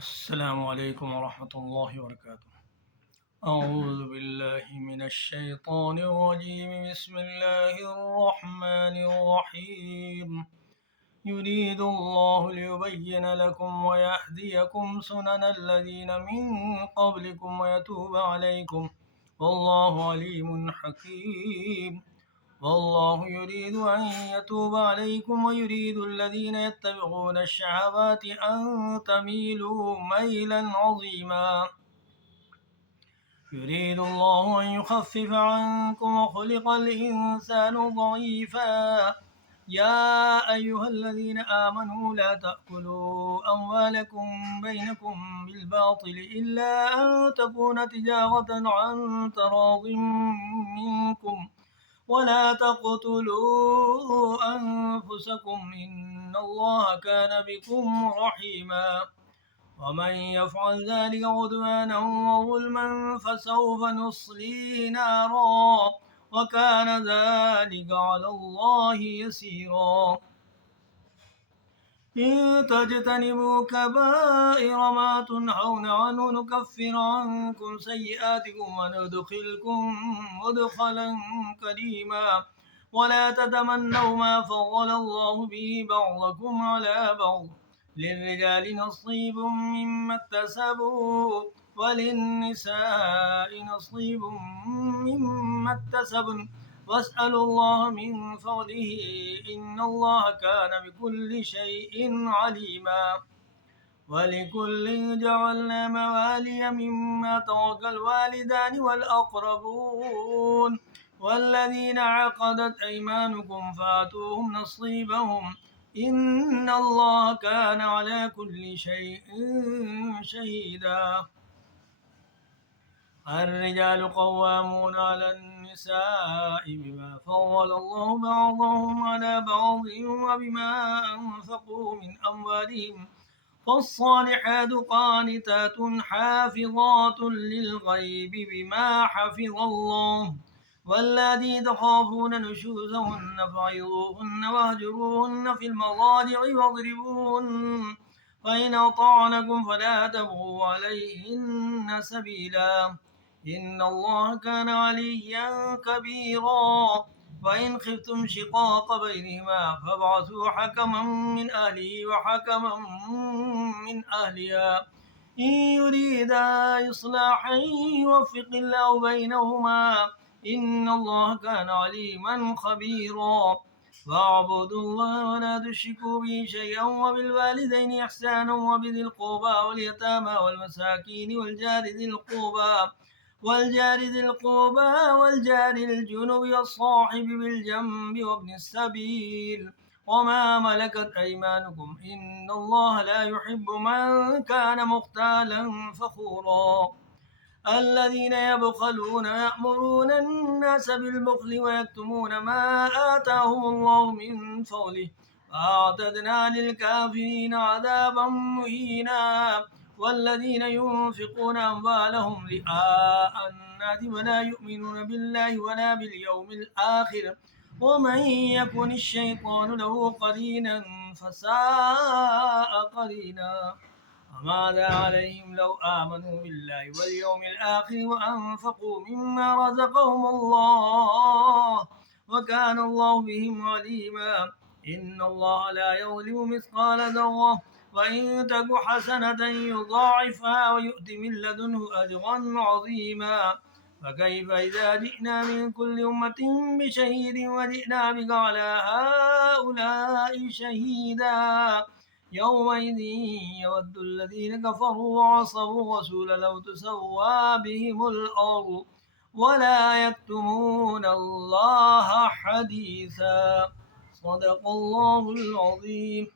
السلام عليكم ورحمة الله وبركاته. أعوذ بالله من الشيطان الرجيم. بسم الله الرحمن الرحيم. يريد الله ليبين لكم ويهديكم سنن الذين من قبلكم ويتوب عليكم، والله عليم حكيم. والله يريد أن يتوب عليكم ويريد الذين يتبعون الشهوات أن تميلوا ميلا عظيما. يريد الله أن يخفف عنكم وخلق الإنسان ضعيفا. يا أيها الذين آمنوا لا تأكلوا أموالكم بينكم بالباطل إلا أن تكون تجارة عن تراض منكم، ولا تقتلوا أنفسكم إن الله كان بكم رحيما. ومن يفعل ذلك عدوانا وظلما فسوف نصليه نارا، وكان ذلك على الله يسيرا. إن تجتنبوا كبائر ما تنهون عنه نكفر عنكم سيئاتكم وندخلكم مدخلا كريما. ولا تتمنوا ما فضل الله به بعضكم على بعض، للرجال نصيب مما اكتسبوا وللنساء نصيب مما اكتسبن، واسألوا الله من فضله إن الله كان بكل شيء عليما. ولكل جعلنا موالي مما ترك الوالدان والأقربون والذين عقدت أيمانكم فآتوهم نصيبهم إن الله كان على كل شيء شهيدا. الرجال قوامون على النساء بما فضل الله بعضهم على بعض وبما أنفقوا من أموالهم، فالصالحات قانتات حافظات للغيب بما حفظ الله، واللاتي تخافون نشوزهن فعظوهن واهجروهن في المضاجع واضربوهن، فإن أطعنكم فلا تبغوا عليهن سبيلا إن الله كان عليا كبيرا. وإن خفتم شقاق بينهما فابعثوا حكما من أهله وحكما من أهلها إن يريدا إصلاحا يوفق الله بينهما إن الله كان عليما خبيرا. واعبدوا الله ولا تشركوا به شيئا وبالوالدين إحسانا وبذي القربى واليتامى والمساكين والجار ذي الجنب والصاحب بالجنب وابن السبيل وما ملكت أيمانكم إن الله لا يحب من كان مختالا فخورا. الذين يبخلون ويأمرون الناس بالبخل ويكتمون ما آتاهم الله من فضله وأعتدنا للكافرين عذابا مهينا. والذين ينفقون أموالهم رئاء الناس ولا يؤمنون بالله ولا باليوم الآخر ومن يكن الشيطان له قرينا فساء قرينا. وماذا عليهم لو آمنوا بالله واليوم الآخر وأنفقوا مما رزقهم الله وكان الله بهم عليما. إن الله لا يظلم مثقال ذرة وإن تك حسنة يضاعفها ويؤت من لدنه أجرا عظيما. فكيف إذا جئنا من كل أمة بشهيد وجئنا بك على هؤلاء شهيدا. يومئذ يود الذين كفروا وعصوا الرسول لو تسوى بهم الأرض ولا يكتمون الله حديثا. صدق الله العظيم.